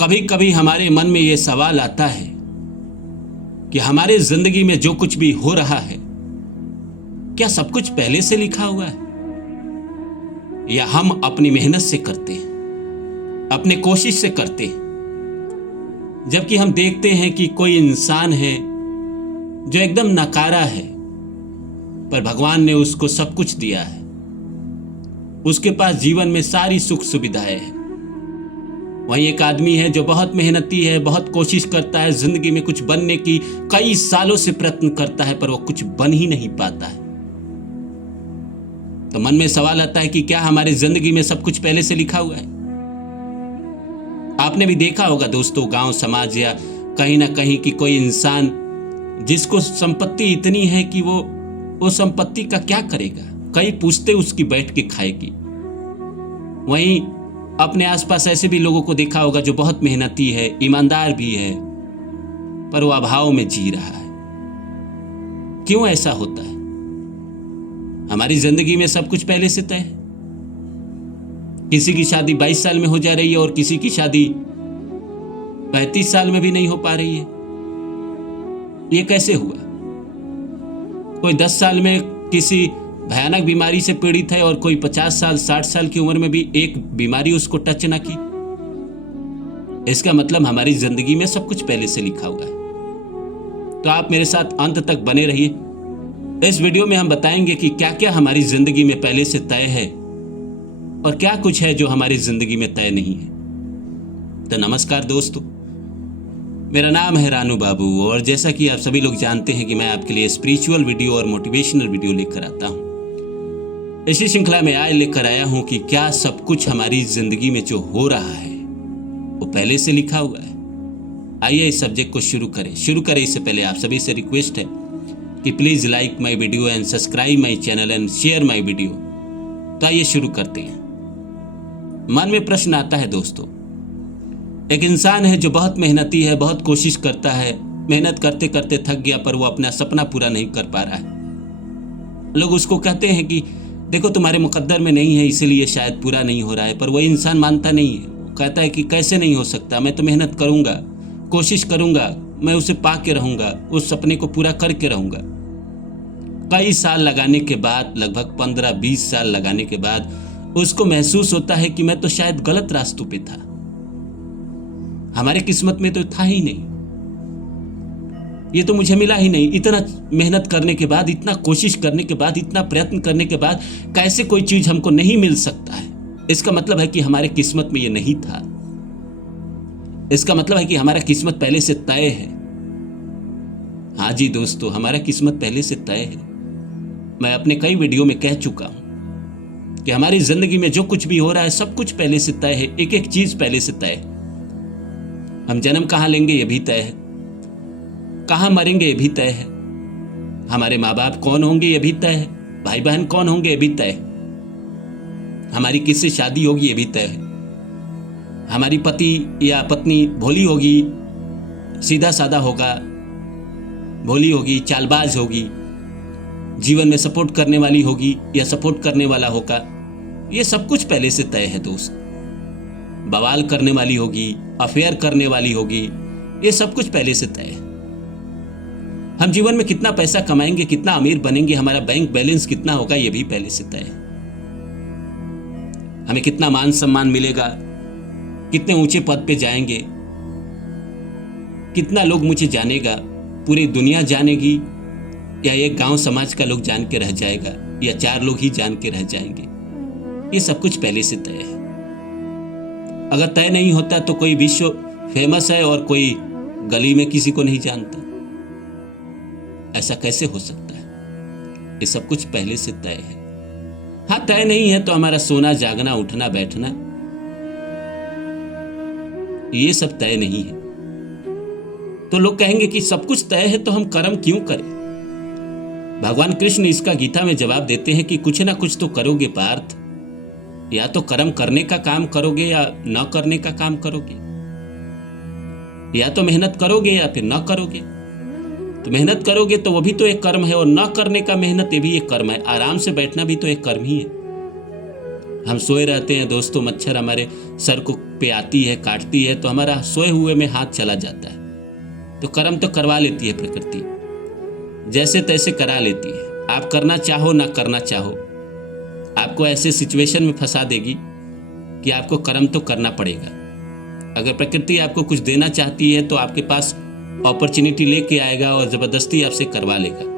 कभी कभी हमारे मन में ये सवाल आता है कि हमारे जिंदगी में जो कुछ भी हो रहा है, क्या सब कुछ पहले से लिखा हुआ है, या हम अपनी मेहनत से करते हैं, अपने कोशिश से करते हैं। जबकि हम देखते हैं कि कोई इंसान है जो एकदम नकारा है, पर भगवान ने उसको सब कुछ दिया है। उसके पास जीवन में सारी सुख सुविधाएं हैं। वहीं एक आदमी है जो बहुत मेहनती है, बहुत कोशिश करता है, जिंदगी में कुछ बनने की कई सालों से प्रयत्न करता है, पर वो कुछ बन ही नहीं पाता है। तो मन में सवाल आता है कि क्या हमारी जिंदगी में सब कुछ पहले से लिखा हुआ है? आपने भी देखा होगा दोस्तों, गांव समाज या कहीं ना कहीं कि कोई इंसान जिसको संपत्ति इतनी है कि वो संपत्ति का क्या करेगा, कई पूछते उसकी बैठ के खाएगी। वहीं अपने आसपास ऐसे भी लोगों को देखा होगा जो बहुत मेहनती है, ईमानदार भी है, पर वो अभाव में जी रहा है। क्यों ऐसा होता है? हमारी जिंदगी में सब कुछ पहले से तय है। किसी की शादी 22 साल में हो जा रही है और किसी की शादी 35 साल में भी नहीं हो पा रही है। ये कैसे हुआ? कोई 10 साल में किसी भयानक बीमारी से पीड़ित है और कोई 50 साल 60 साल की उम्र में भी एक बीमारी उसको टच ना की। इसका मतलब हमारी जिंदगी में सब कुछ पहले से लिखा हुआ है। तो आप मेरे साथ अंत तक बने रहिए। इस वीडियो में हम बताएंगे कि क्या क्या हमारी जिंदगी में पहले से तय है और क्या कुछ है जो हमारी जिंदगी में तय नहीं है। तो नमस्कार दोस्तों, मेरा नाम है रानू बाबू और जैसा कि आप सभी लोग जानते हैं कि मैं आपके लिए स्पिरिचुअल वीडियो और मोटिवेशनल वीडियो लेकर आता हूं। इसी श्रृंखला में आज लेकर आया हूं कि क्या सब कुछ हमारी जिंदगी में जो हो रहा है वो पहले से लिखा हुआ है। आइए इस सब्जेक्ट को शुरू करें। इससे पहले आप सभी से रिक्वेस्ट है कि please like my video and subscribe my channel and share my video. तो आइए शुरू करते हैं। मन में प्रश्न आता है दोस्तों, एक इंसान है जो बहुत मेहनती है, बहुत कोशिश करता है, मेहनत करते करते थक गया, पर वो अपना सपना पूरा नहीं कर पा रहा है। लोग उसको कहते हैं कि देखो तुम्हारे मुकद्दर में नहीं है, इसीलिए शायद पूरा नहीं हो रहा है। पर वही इंसान मानता नहीं है। वो कहता है कि कैसे नहीं हो सकता, मैं तो मेहनत करूंगा, कोशिश करूंगा, मैं उसे पा के रहूंगा, उस सपने को पूरा करके रहूंगा। कई साल लगाने के बाद, लगभग 15-20 साल लगाने के बाद उसको महसूस होता है कि मैं तो शायद गलत रास्तों पे था, हमारे किस्मत में तो था ही नहीं, ये तो मुझे मिला ही नहीं। इतना मेहनत करने के बाद, इतना कोशिश करने के बाद, इतना प्रयत्न करने के बाद कैसे कोई चीज हमको नहीं मिल सकता है? इसका मतलब है कि हमारे किस्मत में ये नहीं था। इसका मतलब है कि हमारा किस्मत पहले से तय है। हाँ जी दोस्तों, हमारा किस्मत पहले से तय है। मैं अपने कई वीडियो में कह चुका हूं कि हमारी जिंदगी में जो कुछ भी हो रहा है सब कुछ पहले से तय है। एक एक चीज पहले से तय है। हम जन्म कहाँ लेंगे ये भी तय है, कहाँ मरेंगे ये भी तय है, हमारे माँ बाप कौन होंगे ये भी तय है, भाई बहन कौन होंगे ये भी तय है, हमारी किससे शादी होगी ये भी तय है, हमारी पति या पत्नी भोली होगी, सीधा साधा होगा, भोली होगी, चालबाज होगी, जीवन में सपोर्ट करने वाली होगी या सपोर्ट करने वाला होगा, ये सब कुछ पहले से तय है दोस्त। बवाल करने वाली होगी, अफेयर करने वाली होगी, ये सब कुछ पहले से तय है। हम जीवन में कितना पैसा कमाएंगे, कितना अमीर बनेंगे, हमारा बैंक बैलेंस कितना होगा, ये भी पहले से तय है। हमें कितना मान सम्मान मिलेगा, कितने ऊंचे पद पे जाएंगे, कितना लोग मुझे जानेगा, पूरी दुनिया जानेगी या एक गांव समाज का लोग जान के रह जाएगा या 4 लोग ही जान के रह जाएंगे, ये सब कुछ पहले से तय है। अगर तय नहीं होता तो कोई विश्व फेमस है और कोई गली में किसी को नहीं जानता। ऐसा कैसे हो सकता है? ये सब कुछ पहले से तय है। हाँ, तय नहीं है तो हमारा सोना, जागना, उठना, बैठना, ये सब तय नहीं है। तो लोग कहेंगे कि सब कुछ तय है तो हम कर्म क्यों करें? भगवान कृष्ण इसका गीता में जवाब देते हैं कि कुछ ना कुछ तो करोगे पार्थ, या तो कर्म करने का काम करोगे या न करने का काम करोगे, या तो मेहनत करोगे या फिर न करोगे। तो मेहनत करोगे तो वो भी तो एक कर्म है, और न करने का मेहनत ये भी एक कर्म है। आराम से बैठना भी तो एक कर्म ही है। हम सोए रहते हैं दोस्तों, मच्छर हमारे सर को पे आती है, काटती है, तो हमारा सोए हुए में हाथ चला जाता है। तो कर्म तो करवा लेती है प्रकृति, जैसे तैसे करा लेती है। आप करना चाहो ना करना चाहो, आपको ऐसे सिचुएशन में फंसा देगी कि आपको कर्म तो करना पड़ेगा। अगर प्रकृति आपको कुछ देना चाहती है तो आपके पास अपॉर्चुनिटी लेके आएगा और ज़बरदस्ती आपसे करवा लेगा।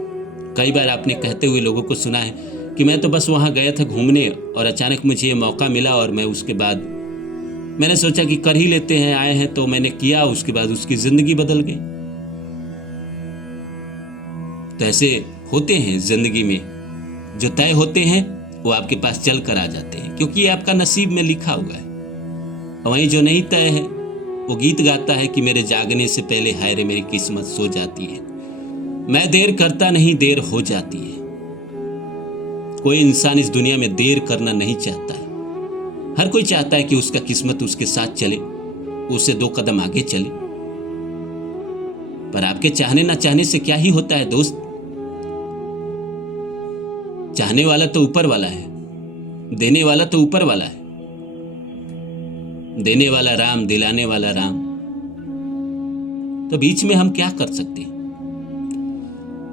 कई बार आपने कहते हुए लोगों को सुना है कि मैं तो बस वहाँ गया था घूमने और अचानक मुझे ये मौका मिला और मैं उसके बाद मैंने सोचा कि कर ही लेते हैं, आए हैं तो मैंने किया, उसके बाद उसकी ज़िंदगी बदल गई। तो ऐसे होते हैं ज़िंदगी में, जो तय होते हैं वो आपके पास चल कर आ जाते हैं, क्योंकि ये आपका नसीब में लिखा हुआ है। वहीं जो नहीं तय है वो गीत गाता है कि मेरे जागने से पहले हाय रे मेरी किस्मत सो जाती है। मैं देर करता नहीं, देर हो जाती है। कोई इंसान इस दुनिया में देर करना नहीं चाहता है। हर कोई चाहता है कि उसका किस्मत उसके साथ चले, उससे 2 कदम आगे चले। पर आपके चाहने ना चाहने से क्या ही होता है दोस्त। चाहने वाला तो ऊपर वाला है, देने वाला तो ऊपर वाला है। देने वाला राम, दिलाने वाला राम। तो बीच में हम क्या कर सकते हैं?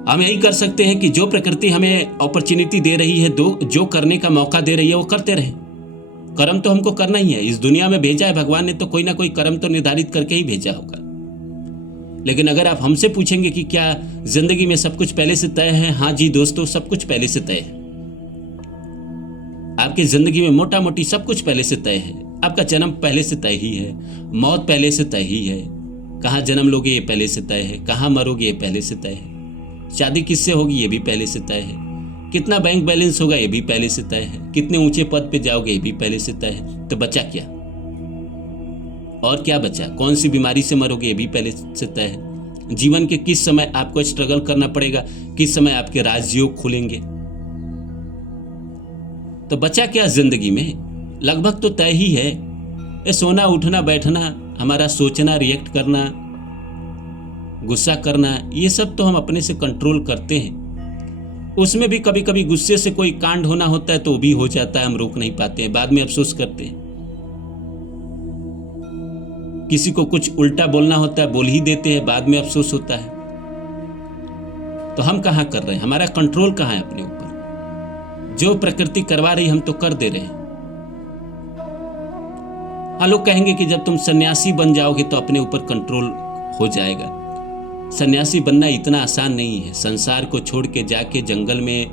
हम यही कर सकते हैं कि जो प्रकृति हमें अपॉर्चुनिटी दे रही है, जो करने का मौका दे रही है, वो करते रहें। कर्म तो हमको करना ही है। इस दुनिया में भेजा है भगवान ने तो कोई ना कोई कर्म तो निर्धारित करके ही भेजा होगा। लेकिन अगर आप हमसे पूछेंगे कि क्या जिंदगी में सब कुछ पहले से तय है? हाँ जी दोस्तों, सब कुछ पहले से तय है। आपकी जिंदगी में मोटा मोटी सब कुछ पहले से तय है। आपका जन्म पहले से तय ही है, मौत पहले से तय ही है। कहाँ जन्म लोगे ये पहले से तय है, कहाँ मरोगे ये पहले से तय है। शादी किससे होगी ये भी पहले से तय है। कितना बैंक बैलेंस होगा ये भी पहले से तय है। कितने ऊंचे पद पे जाओगे ये भी पहले से तय है। तो बचा क्या? और क्या बचा? कौन सी बीमारी से मरोगे ये भी पहले से तय है। जीवन के किस समय आपको स्ट्रगल करना पड़ेगा, किस समय आपके राजयोग खुलेंगे। तो बचा क्या जिंदगी में? लगभग तो तय ही है। ये सोना, उठना, बैठना, हमारा सोचना, रिएक्ट करना, गुस्सा करना, ये सब तो हम अपने से कंट्रोल करते हैं। उसमें भी कभी कभी गुस्से से कोई कांड होना होता है तो भी हो जाता है, हम रोक नहीं पाते हैं, बाद में अफसोस करते हैं। किसी को कुछ उल्टा बोलना होता है, बोल ही देते हैं, बाद में अफसोस होता है। तो हम कहाँ कर रहे हैं? हमारा कंट्रोल कहाँ है अपने ऊपर? जो प्रकृति करवा रही हम तो कर दे रहे हैं। हाँ, लोग कहेंगे कि जब तुम सन्यासी बन जाओगे तो अपने ऊपर कंट्रोल हो जाएगा। सन्यासी बनना इतना आसान नहीं है। संसार को छोड़ के जाके जंगल में,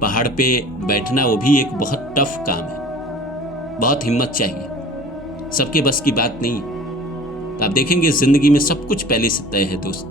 पहाड़ पे बैठना, वो भी एक बहुत टफ काम है। बहुत हिम्मत चाहिए, सबके बस की बात नहीं। तो आप देखेंगे जिंदगी में सब कुछ पहले से तय है दोस्त।